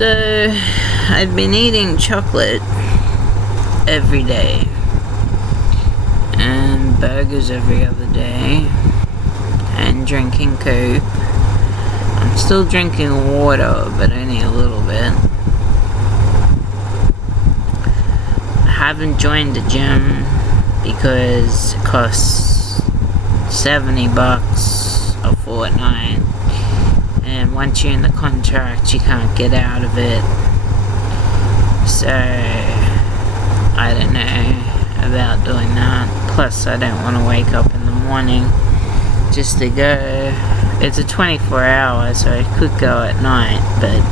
So, I've been eating chocolate every day, and burgers every other day, and drinking Coke. I'm still drinking water, but only a little bit. I haven't joined the gym because it costs $70 a fortnight, and once you're in the contract you can't get out of it. So I don't know about doing that. Plus I don't want to wake up in the morning just to go. It's a 24 hour, so I could go at night, but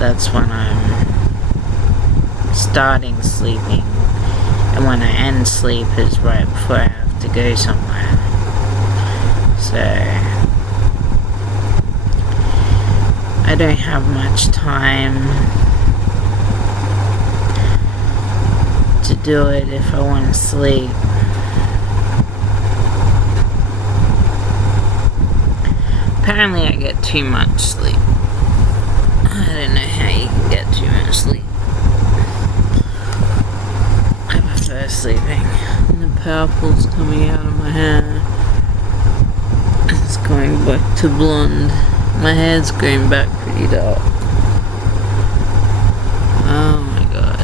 that's when I'm starting sleeping, and when I end sleep is right before I have to go somewhere. So I don't have much time to do it if I want to sleep. Apparently I get too much sleep. I don't know how you can get too much sleep. I prefer sleeping. And the purple's coming out of my hair. It's going back to blonde. My hair's going back pretty dark. Oh my god.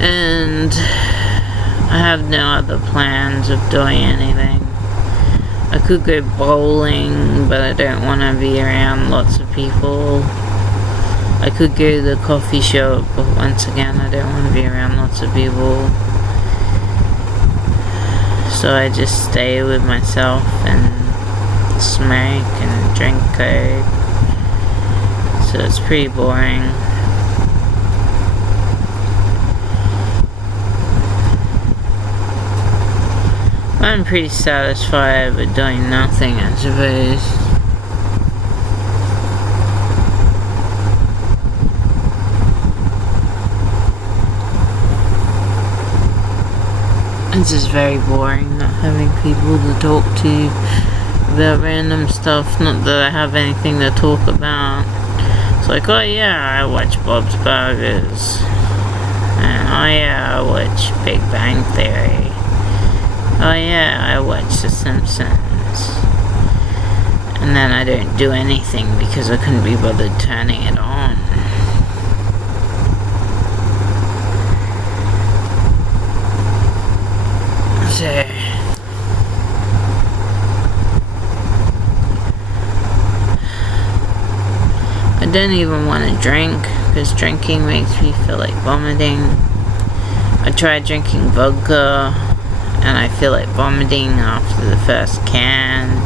And I have no other plans of doing anything. I could go bowling, but I don't want to be around lots of people. I could go to the coffee shop, but once again I don't want to be around lots of people. So I just stay with myself and smoke and drink Coke. So it's pretty boring. I'm pretty satisfied with doing nothing, I suppose. It's just very boring not having people to talk to about random stuff. Not that I have anything to talk about. It's like, oh yeah, I watch Bob's Burgers. And oh yeah, I watch Big Bang Theory. Oh yeah, I watch The Simpsons. And then I don't do anything because I couldn't be bothered turning it on. So I don't even want to drink because drinking makes me feel like vomiting. I tried drinking vodka and I feel like vomiting after the first can,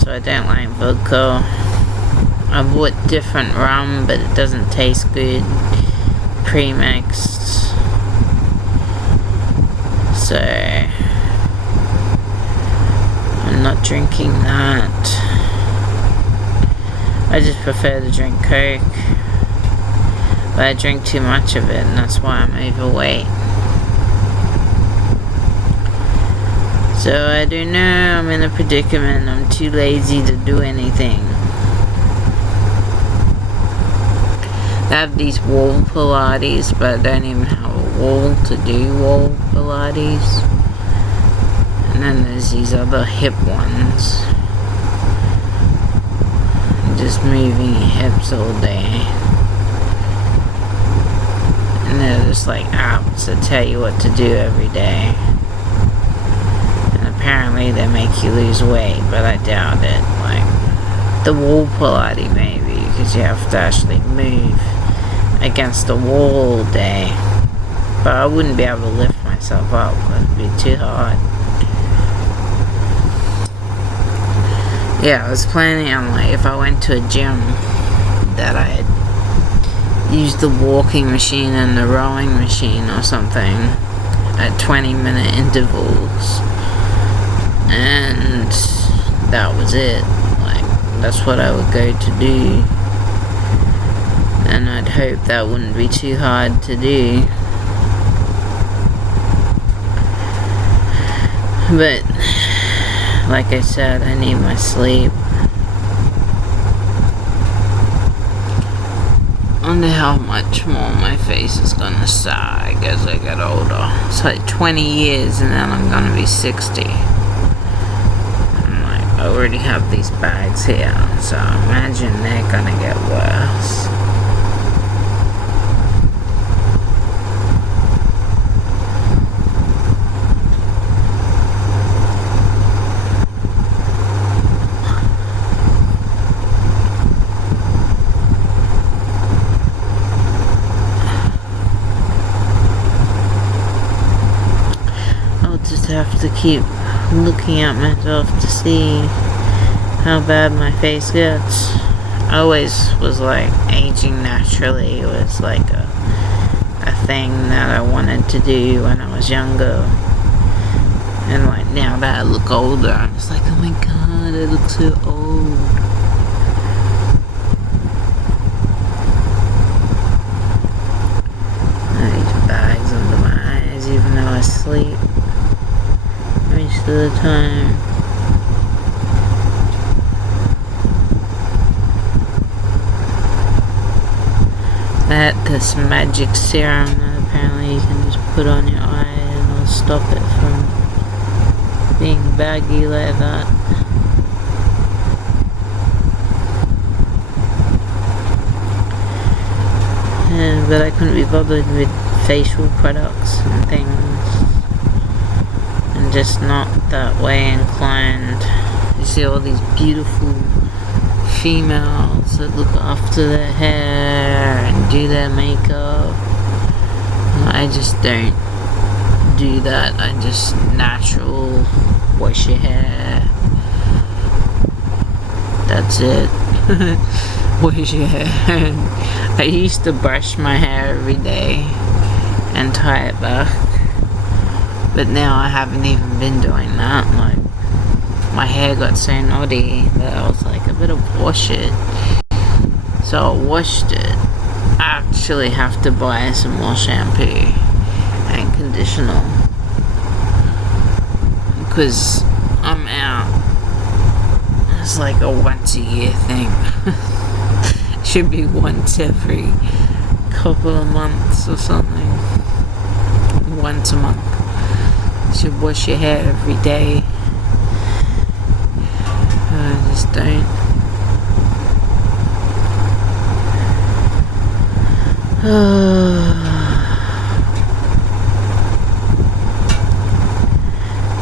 so I don't like vodka. I bought different rum, but it doesn't taste good pre-mixed, so I'm not drinking that. I just prefer to drink Coke, but I drink too much of it and that's why I'm overweight. So I don't know, I'm in a predicament. I'm too lazy to do anything. I have these wall Pilates, but I don't even have a wall to do wall Pilates. And then there's these other hip ones. Just moving your hips all day. And they're just like apps that tell you what to do every day. Apparently they make you lose weight, but I doubt it. Like the wall Pilates maybe, because you have to actually move against the wall all day. But I wouldn't be able to lift myself up, it would be too hard. Yeah, I was planning on, like, if I went to a gym that I'd use the walking machine and the rowing machine or something at 20-minute intervals. And that was it. Like, that's what I would go to do. And I'd hope that wouldn't be too hard to do. But like I said, I need my sleep. I wonder how much more my face is gonna sag as I get older. It's like 20 years and then I'm gonna be 60. I'm like, I already have these bags here, so imagine they're gonna get worse. Have to keep looking at myself to see how bad my face gets. I always was like aging naturally. It was like a thing that I wanted to do when I was younger. And like now that I look older, I'm just like, oh my god, I look so old. I need bags under my eyes even though I sleep most of the time. I had this magic serum that apparently you can just put on your eye and it'll stop it from being baggy like that. But I couldn't be bothered with facial products and things. I'm just not that way inclined. You see all these beautiful females that look after their hair and do their makeup. I just don't do that. I just natural wash your hair. That's it. Wash your hair. I used to brush my hair every day and tie it back. But now I haven't even been doing that. Like, my hair got so knotty that I was like, I better wash it. So I washed it. I actually have to buy some more shampoo and conditioner because I'm out. It's like a once a year thing. Should be once every couple of months or something. Once a month. You should wash your hair every day. I just don't.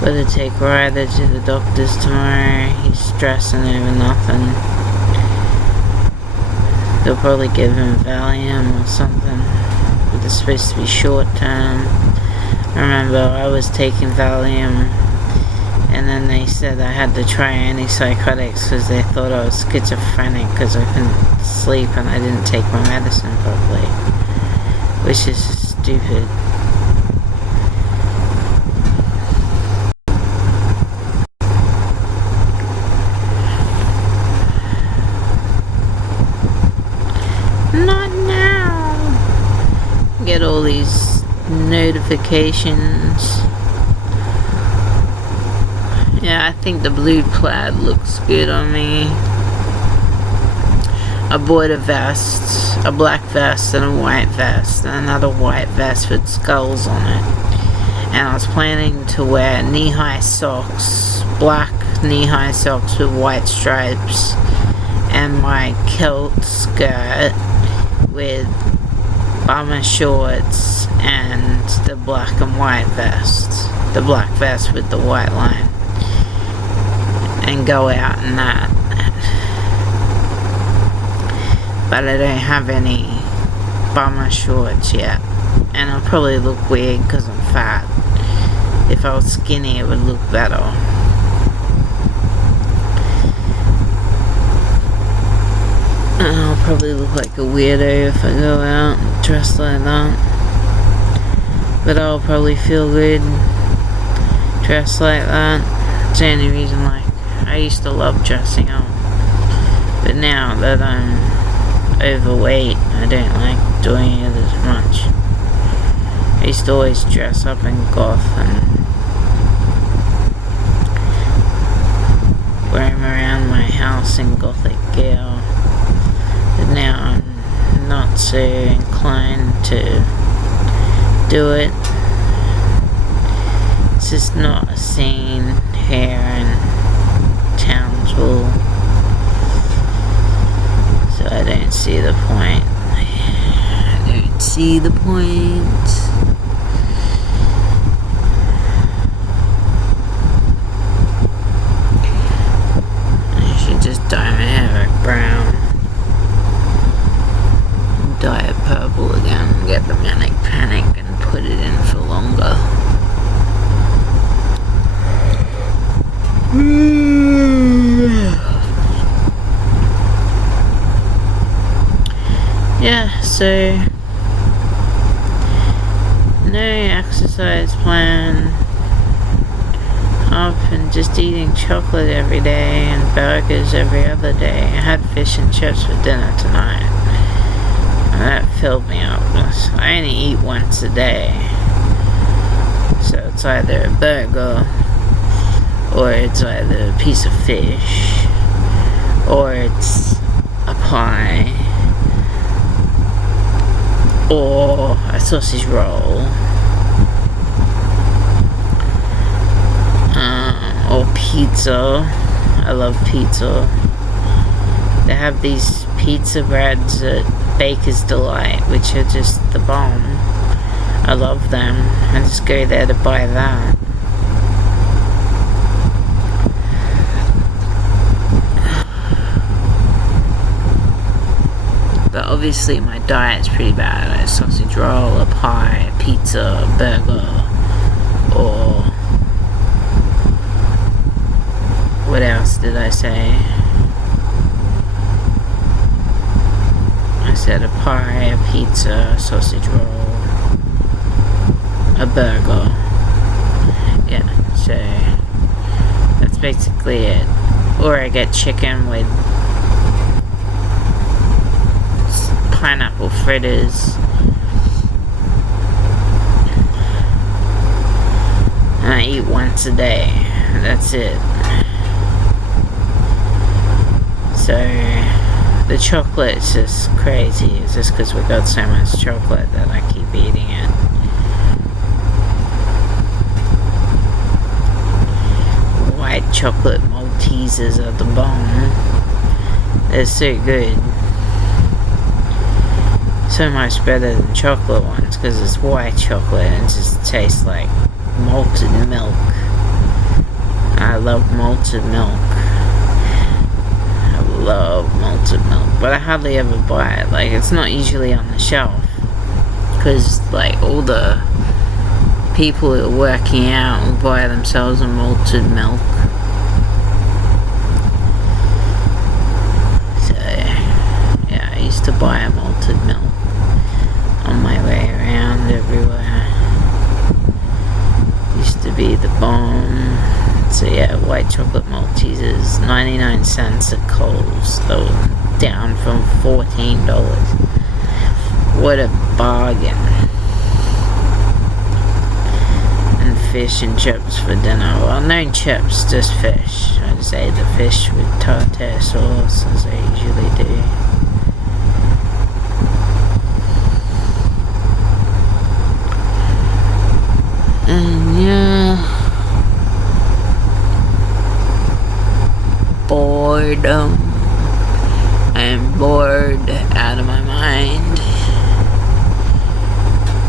Better take Ryder to the doctor's tomorrow. He's stressing over nothing. They'll probably give him Valium or something. But it's supposed to be short term. I remember I was taking Valium and then they said I had to try antipsychotics because they thought I was schizophrenic because I couldn't sleep and I didn't take my medicine properly, which is stupid. Not now. Get all these notifications. Yeah, I think the blue plaid looks good on me. I bought a vest, a black vest and a white vest, and another white vest with skulls on it. And I was planning to wear knee-high socks, black knee-high socks with white stripes, and my kilt skirt with bomber shorts and the black and white vest, the black vest with the white line, and go out in that. But I don't have any bomber shorts yet, and I'll probably look weird because I'm fat. If I was skinny it would look better. And I'll probably look like a weirdo if I go out dressed like that. But I'll probably feel good dressed like that. It's the only reason, like, I used to love dressing up. But now that I'm overweight, I don't like doing it as much. I used to always dress up in goth and roam around my house in gothic gear. But now I'm not so inclined to do it. It's just not a scene here in Townsville, so I don't see the point. I should just dye my hair brown, dye it purple again, get the manic panic and put it in for longer. Yeah, so no exercise plan, up and just eating chocolate every day and burgers every other day. I had fish and chips for dinner tonight, and that filled me up. I only eat once a day, so it's either a burger, or it's either a piece of fish, or it's a pie, or a sausage roll, or pizza. I love pizza. They have these pizza breads at Baker's Delight, which are just the bomb. I love them. I just go there to buy that. But obviously my diet's pretty bad. I have sausage roll, a pie, a pizza, a burger, or what else did I say? I said a pie, a pizza, a sausage roll, a burger. Yeah, so that's basically it. Or I get chicken with pineapple fritters, and I eat once a day. That's it. So the chocolate's just crazy. It's just because we got so much chocolate that I keep eating it. White chocolate Maltesers are the bomb. They're so good. So much better than chocolate ones because it's white chocolate and it just tastes like malted milk. I love malted milk. I love malted milk, but I hardly ever buy it. Like, it's not usually on the shelf because like all the people who are working out will buy themselves a malted milk. So yeah, I used to buy a malted milk on my way around everywhere. Used to be the bomb. So yeah, white chocolate Maltesers, 99 cents at Coles. They were down from $14. What a bargain. And fish and chips for dinner. Well, no chips, just fish. I just ate the fish with tartare sauce, as I usually do. And yeah, boredom. I'm bored out of my mind,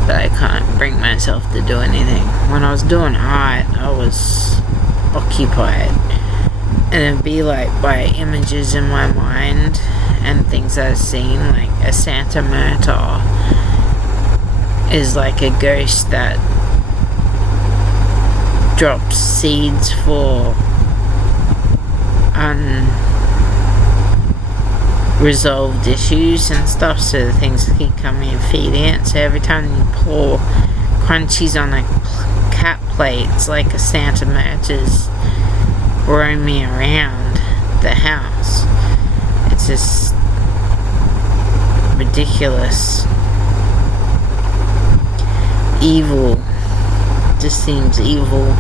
but I can't bring myself to do anything. When I was doing art, I was occupied, and it'd be like by images in my mind and things I've seen. Like a Santa Murtaugh is like a ghost that drops seeds for unresolved issues and stuff, so the things keep coming and feeding it. So every time you pour crunchies on a cat plate, it's like a Santa Murtaugh roaming around the house. It's just ridiculous. Evil. Just seems evil.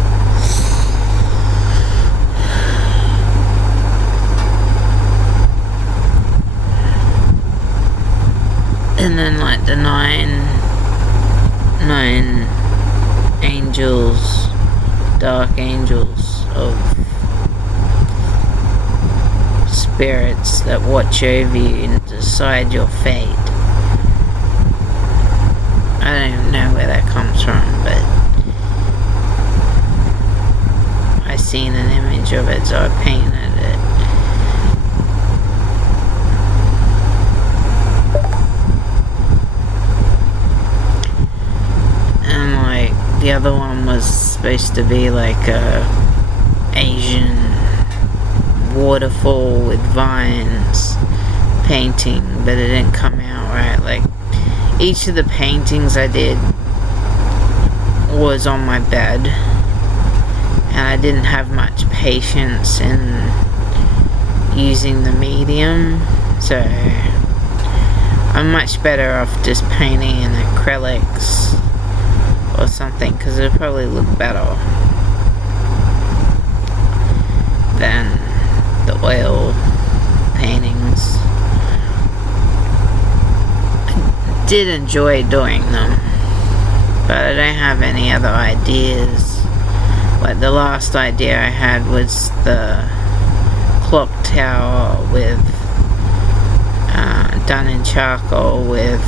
dark angels, of spirits that watch over you and decide your fate. I don't even know where that comes from, but I seen an image of it, so I painted it. And like the other one was supposed to be like a Asian waterfall with vines painting, but it didn't come out right. Like each of the paintings I did was on my bed, and I didn't have much patience in using the medium, so I'm much better off just painting in acrylics or something, because it'll probably look better than the oil paintings. I did enjoy doing them, but I don't have any other ideas. Like the last idea I had was the clock tower with done in charcoal with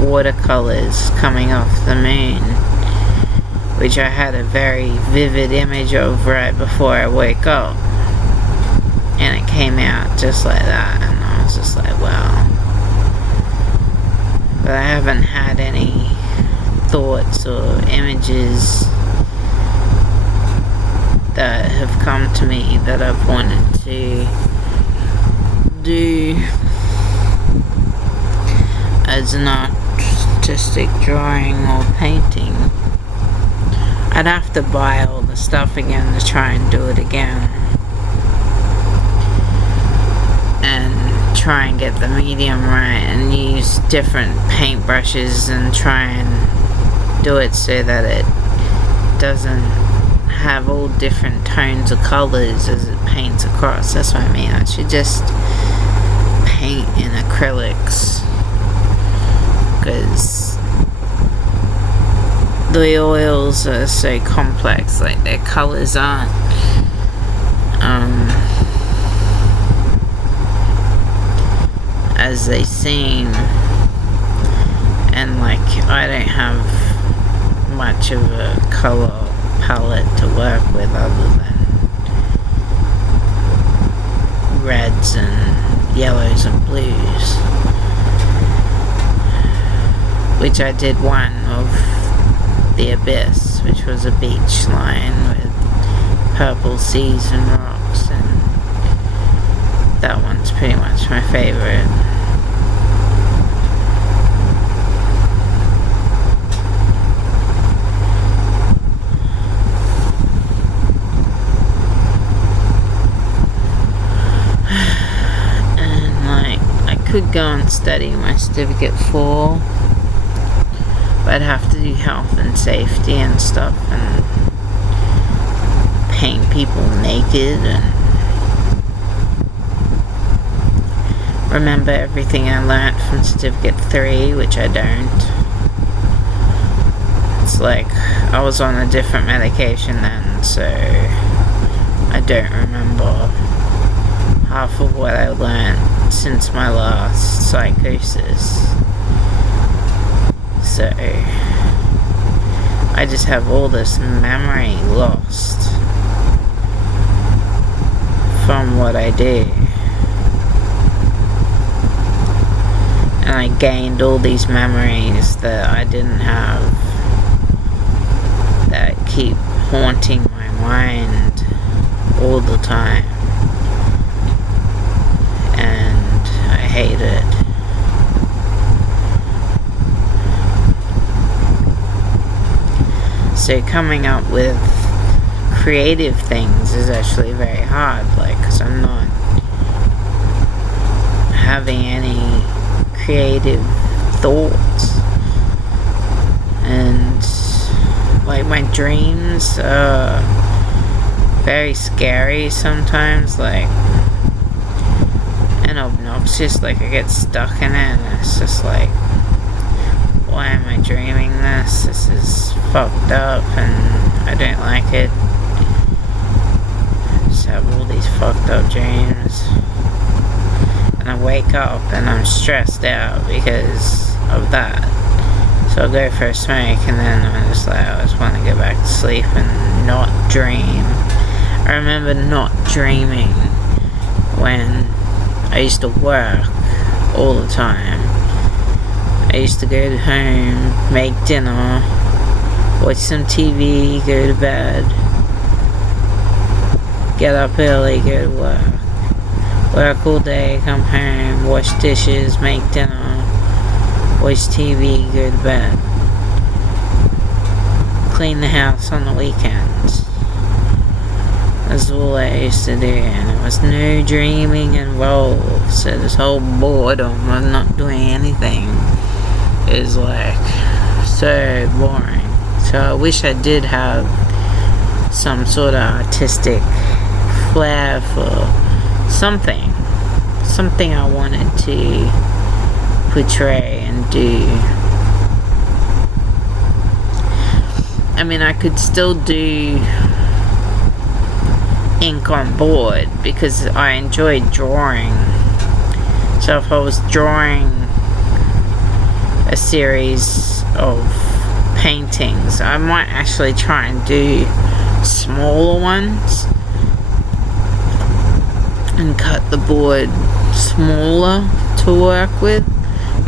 watercolors coming off the moon, which I had a very vivid image of right before I woke up, and it came out just like that, and I was just like, wow. But I haven't had any thoughts or images that have come to me that I've wanted to do as an artistic drawing or painting. I'd have to buy all the stuff again to try and do it again, and try and get the medium right, and use different paintbrushes and try and do it so that it doesn't have all different tones of colors as it paints across. That's what I mean. I should just paint in acrylics, because the oils are so complex, like their colors aren't as they seem, and like I don't have much of a color palette to work with other than reds and yellows and blues, which I did one of the Abyss, which was a beach line with purple seas and rocks, and that one's pretty much my favorite. Could go and study my certificate 4, but I'd have to do health and safety and stuff, and paint people naked, and remember everything I learnt from certificate 3, which I don't. It's like I was on a different medication then, so I don't remember half of what I learnt since my last psychosis. So I just have all this memory lost from what I did, and I gained all these memories that I didn't have, that keep haunting my mind all the time. Hate it. So coming up with creative things is actually very hard, like, because I'm not having any creative thoughts, and like my dreams are very scary sometimes, like, and obnoxious. Like I get stuck in it, and it's just like, why am I I dreaming this? This is fucked up and I don't like it. I just have all these fucked up dreams. And I wake up and I'm stressed out because of that. So I'll go for a smoke and then I'm just like, I just want to go back to sleep and not dream. I remember not dreaming when I used to work all the time. I used to go home, make dinner, watch some TV, go to bed, get up early, go to work all day, come home, wash dishes, make dinner, watch TV, go to bed, clean the house on the weekends. That's all I used to do, and there was no dreaming involved. So this whole boredom of not doing anything is like so boring. So I wish I did have some sort of artistic flair for something I wanted to portray and do. I mean, I could still do ink on board because I enjoyed drawing. So if I was drawing a series of paintings, I might actually try and do smaller ones and cut the board smaller to work with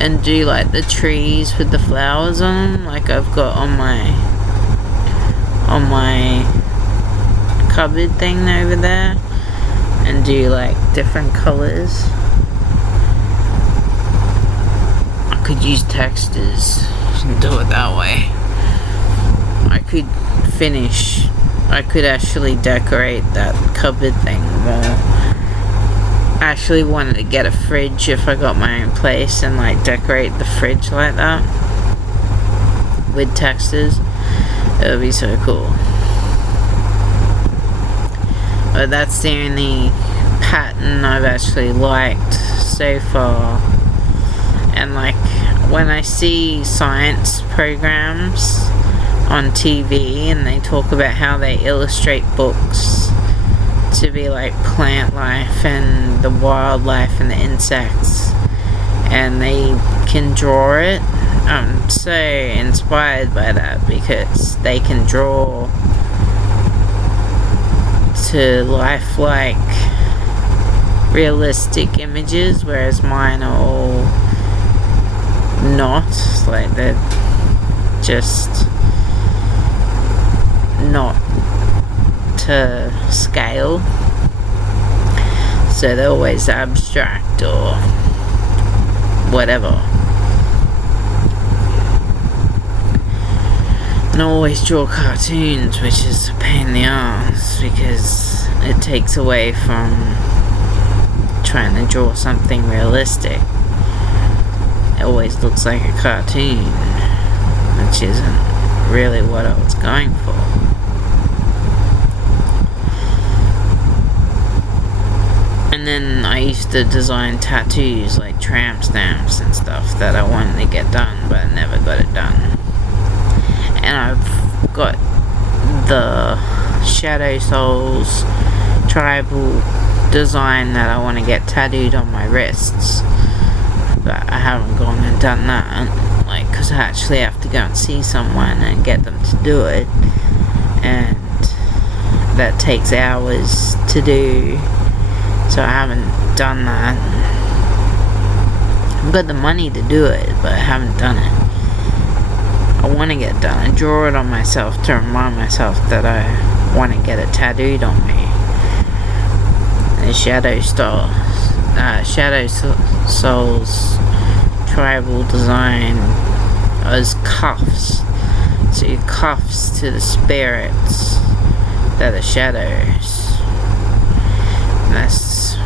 and do like the trees with the flowers on them, like I've got on my cupboard thing over there, and do like different colors. I could use textures and do it that way. I could actually decorate that cupboard thing more. I actually wanted to get a fridge if I got my own place and like decorate the fridge like that with textures. It would be so cool. But that's the only pattern I've actually liked so far. And like when I see science programs on TV and they talk about how they illustrate books to be like plant life and the wildlife and the insects, and they can draw it, I'm so inspired by that because they can draw to lifelike realistic images, whereas mine are all not, like they're just not to scale, so they're always abstract or whatever. And I always draw cartoons, which is a pain in the ass because it takes away from trying to draw something realistic. It always looks like a cartoon, which isn't really what I was going for. And then I used to design tattoos like tramp stamps and stuff that I wanted to get done, but I never got it done. And I've got the Shadow Souls tribal design that I want to get tattooed on my wrists, but I haven't gone and done that, like, because I actually have to go and see someone and get them to do it, and that takes hours to do, so I haven't done that. I've got the money to do it, but I haven't done it. I want to get done. I draw it on myself to remind myself that I want to get it tattooed on me. The Shadow Souls tribal design as cuffs. So you cuffs to the spirits that are shadows. And that's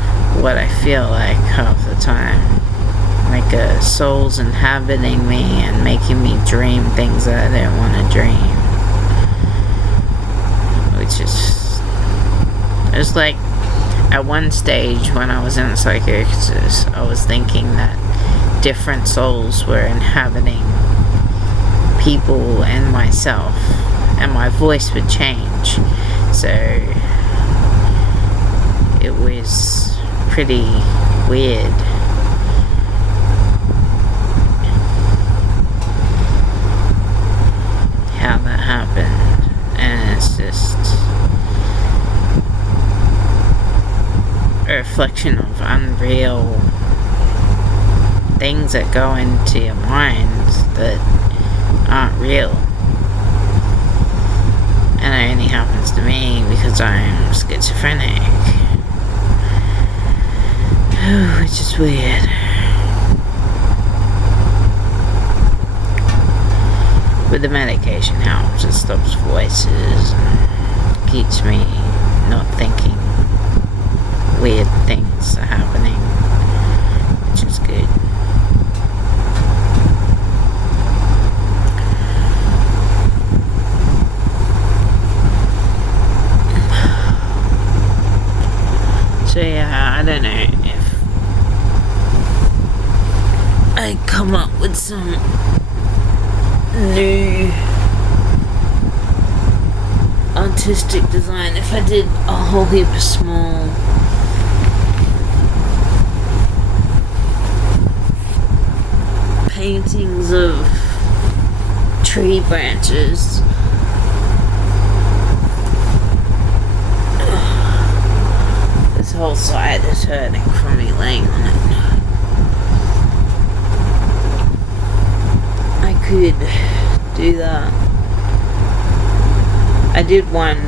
what I feel like half the time. Like a soul's inhabiting me and making me dream things that I don't want to dream. Which is... It's like, at one stage when I was in psychosis, I was thinking that different souls were inhabiting people and myself, and my voice would change. So it was pretty weird. How that happened, and it's just a reflection of unreal things that go into your mind that aren't real. And it only happens to me because I'm schizophrenic. Which is weird. But the medication helps. It stops voices and keeps me not thinking weird things are happening, which is good. So yeah, I don't know if I come up with some new artistic design if I did a whole heap of small paintings of tree branches. This whole side is hurting from me laying on it. I could do that. I did one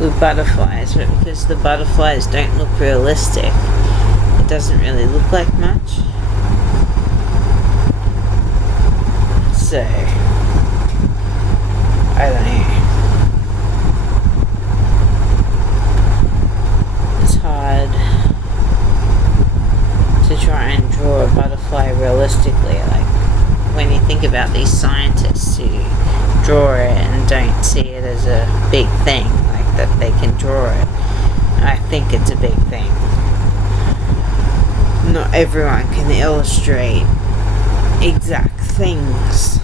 with butterflies, but because the butterflies don't look realistic, it doesn't really look like much. So, I don't know. It's hard to try and draw a butterfly realistically. Like, when you think about these scientists who draw it and don't see it as a big thing, like that they can draw it, I think it's a big thing. Not everyone can illustrate exact things.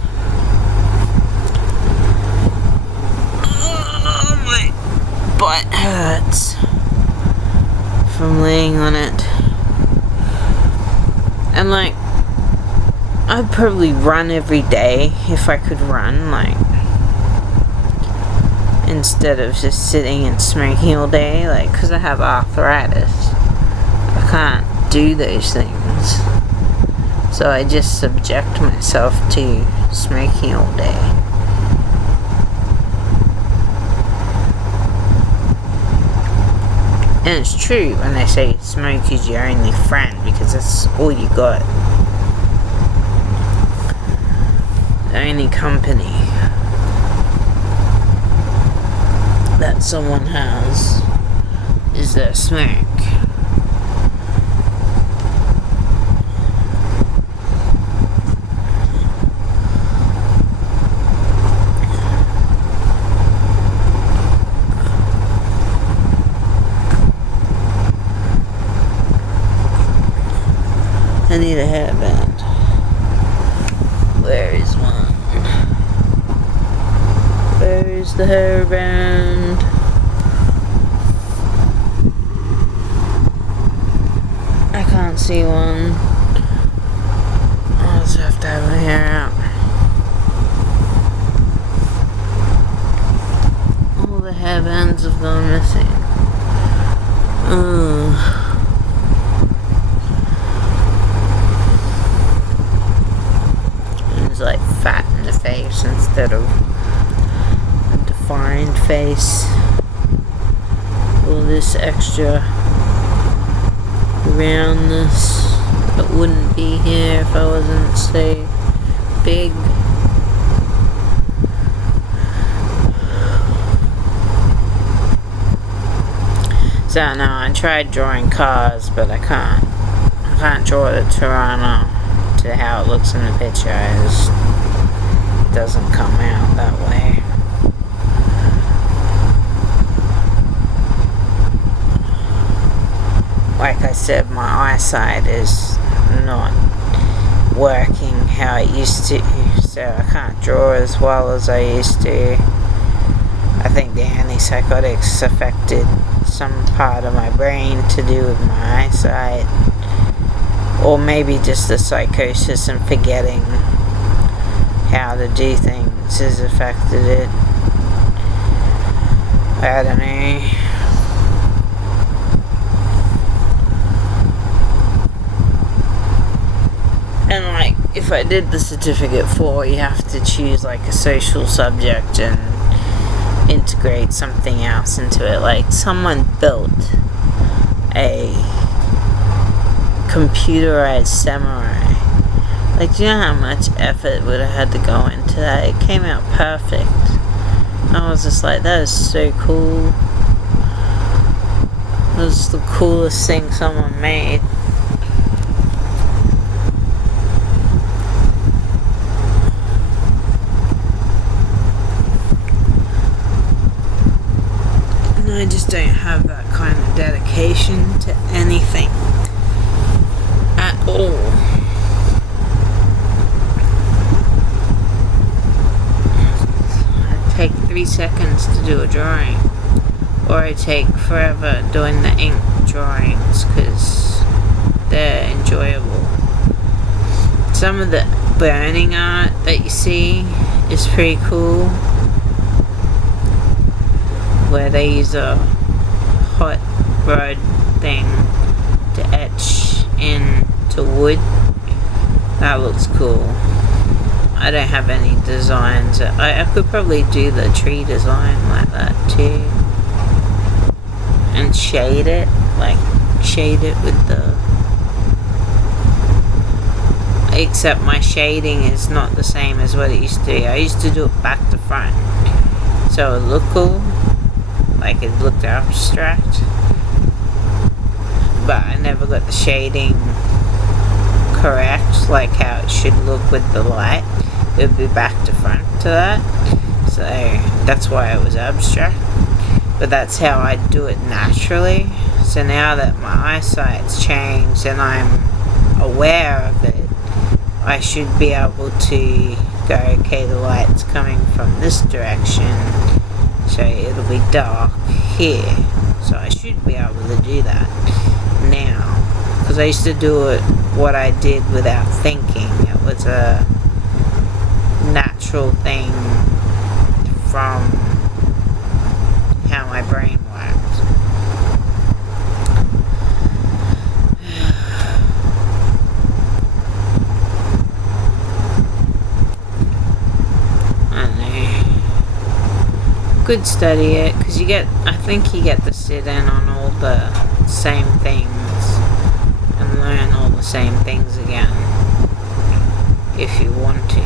Oh, my butt hurts from laying on it. And like, I'd probably run every day if I could run, like, instead of just sitting and smoking all day, like, because I have arthritis. I can't do those things. So I just subject myself to smoking all day. And it's true when they say smoke is your only friend, because that's all you got. The only company that someone has is their smoke. I need a hairband. Where is one? Where is the hairband? I can't see one. I'll just have to have my hair out. All the hairbands have gone missing. Like fat in the face instead of a defined face. All this extra roundness that wouldn't be here if I wasn't so big. So now I tried drawing cars, but I can't draw the Toronto to how it looks in the picture. It doesn't come out that way. Like I said, my eyesight is not working how it used to, so I can't draw as well as I used to. I think the antipsychotics affected some part of my brain to do with my eyesight, or maybe just the psychosis and forgetting how to do things has affected it. I don't know. And like, if I did the certificate 4, you have to choose like a social subject and integrate something else into it. Like, someone built a computerized samurai. Like, do you know how much effort would have had to go into that? It came out perfect. I was just like, that is so cool. It was the coolest thing someone made. And I just don't have that kind of dedication to anything at all. I take 3 seconds to do a drawing, or I take forever doing the ink drawings because they're enjoyable. Some of the burning art that you see is pretty cool, where they use a hot rod thing to etch into wood. That looks cool. I don't have any designs. I could probably do the tree design like that too, and shade it, like shade it with the, except my shading is not the same as what it used to be. I used to do it back to front, so it looked cool, like it looked abstract, but I never got the shading correct, like how it should look with the light. It would be back to front to that, so that's why it was abstract. But that's how I do it naturally. So now that my eyesight's changed and I'm aware of it, I should be able to go, okay, the light's coming from this direction, so it'll be dark here. So I should be able to do that now, because I used to do it what I did without thinking. It was a natural thing from how my brain works. I don't know. Could study it, because I think you get to sit in on all the same things and learn all the same things again if you want to.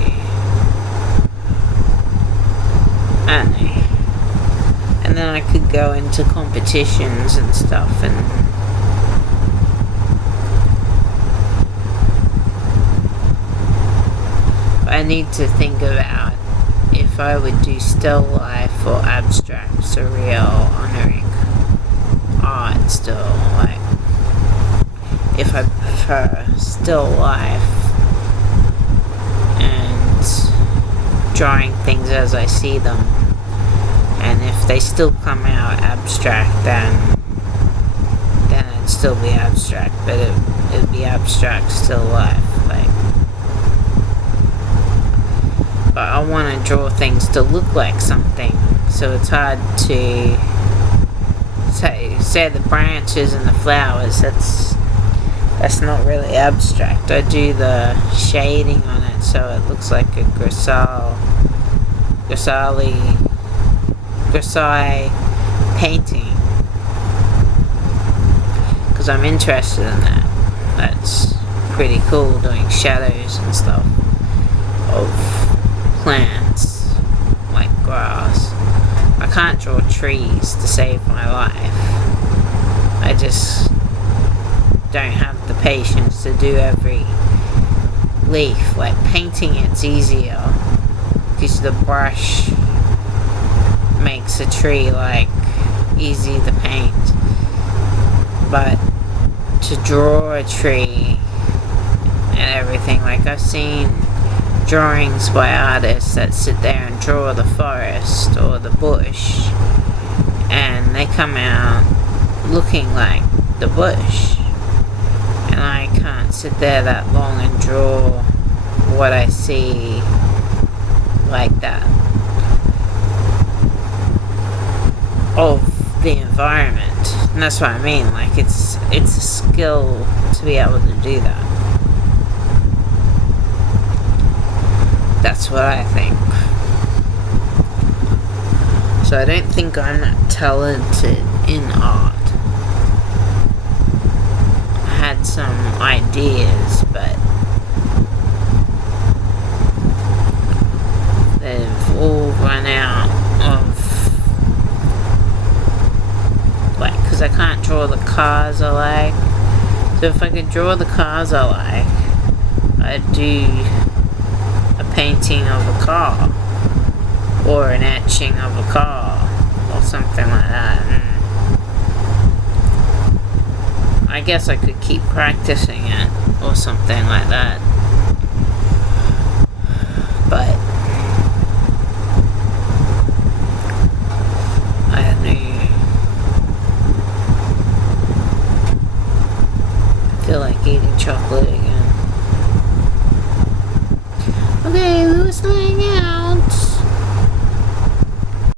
I don't know. And then I could go into competitions and stuff, and I need to think about if I would do still life or abstract, surreal, honoring art still. Like, if I prefer still life and drawing things as I see them, and if they still come out abstract, then it'd still be abstract, but it'd be abstract still life. Like, but I want to draw things to look like something, so it's hard to say the branches and the flowers. That's not really abstract. I do the shading on it so it looks like a Grisaille painting, because I'm interested in that. That's pretty cool, doing shadows and stuff of plants like grass. I can't draw trees to save my life. I just don't have the patience to do every leaf. Like, painting, it's easier because the brush makes a tree like easy to paint, but to draw a tree and everything, like, I've seen drawings by artists that sit there and draw the forest or the bush, and they come out looking like the bush, and I can't sit there that long and draw what I see like that of the environment. And that's what I mean, like it's a skill to be able to do that. That's what I think. So I don't think I'm that talented in art. I had some ideas, but they've all run out of, like, because I can't draw the cars I like. So if I could draw the cars I like, I'd do a painting of a car or an etching of a car or something like that. And I guess I could keep practicing it or something like that. But I don't know. I feel like eating chocolate again. Okay,